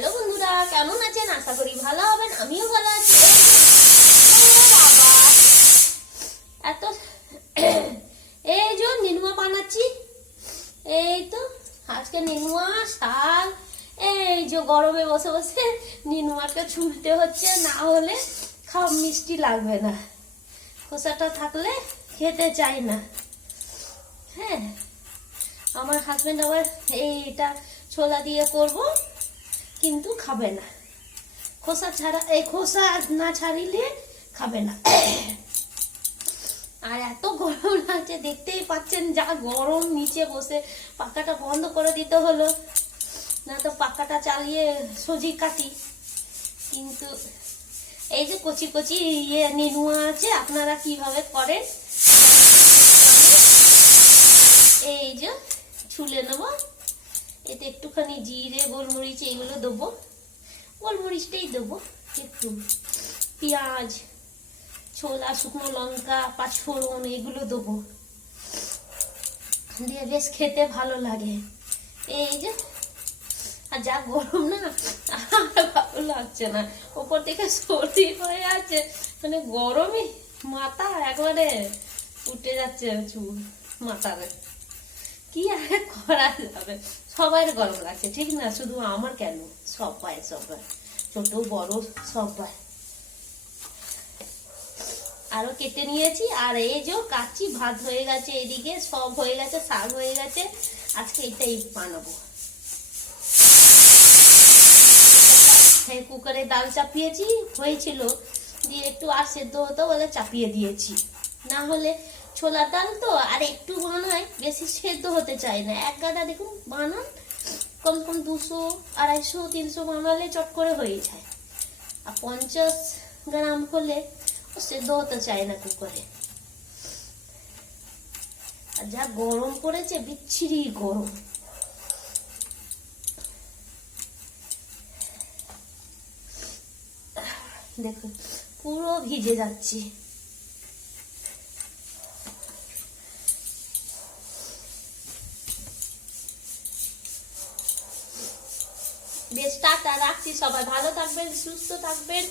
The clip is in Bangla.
হ্যালো বন্ধুরা, কেমন আছেন? আশা করি ভালো হবেন। আমিও ভালো আছি। বাবা এত এই যে নেনুয়া বানাচ্ছি, এই তো আজকে নেনুয়া শাক। এই যে গরমে বসে বসে নেনুয়াকে ছুলতে হচ্ছে, না হলে খাওয়া মিষ্টি লাগবে না। খোসাটা থাকলে খেতে চাই না। হ্যাঁ, আমার হাজবেন্ড আবার এইটা ছোলা দিয়ে করব, কিন্তু খাবে না। খোসা ছাড়া, এই খোসা না ছাড়িলে খাবে না। আর এত গরম লাগছে, দেখতেই পাচ্ছেন যা গরম। নিচে বসে পাখাটা বন্ধ করে দিতে হলো, না তো পাখাটা চালিয়ে সজি কাটি। কিন্তু এই যে কচি কচি নেনুয়া আছে, আপনারা কিভাবে করেন এই যে ছুলে নেব। এতে একটুখানি জিরে, গোলমরিচ এইগুলো দেবো। গোলমরিচটাই দেবো একটু, পেঁয়াজ, ছোলা, শুকনো লঙ্কা, পাঁচফোড়ন এগুলো দেবো, দিয়ে বেশ খেতে ভালো লাগে। এই যে আর যা গরম না, আর ভালো লাগছে না। ওপর থেকে সর্দি হয়ে আছে, মানে গরমে মাথা একবারে উঠে যাচ্ছে চুল মাথারে। কি আর করা যাবে, সবাই গরম লাগছে, ঠিক না? শুধু আমার কেন, সবাই ছোট বড় সবাই। আরো কেটে নিয়েছি, আর এই যে কাচ্চি, ভাত হয়ে গেছে, এদিকে সব হয়ে গেছে, শাক হয়ে গেছে। আজকে এটাই বানাবো। কুকারে ডাল চাপিয়েছি, হয়েছিল, দিয়ে একটু আর সেদ্ধ হতো বলে চাপিয়ে দিয়েছি। না হলে ছোলা ডাল তো আর একটু বানায়, বেশি সেদ্ধ হতে চায় না। এক গাদা দেখুন বানান, কম 200, 250, 300 বানালে চট করে হয়ে যায়। আর 50 গ্রাম হলে সেদ্ধ হতে চায় না কুকারে। আর যা গরম পড়েছে, বিচ্ছিরি গরম। দেখুন পুরো ভিজে যাচ্ছি। বেশ, টাটা, রাখছি। সবাই ভালো থাকবেন, সুস্থ থাকবেন।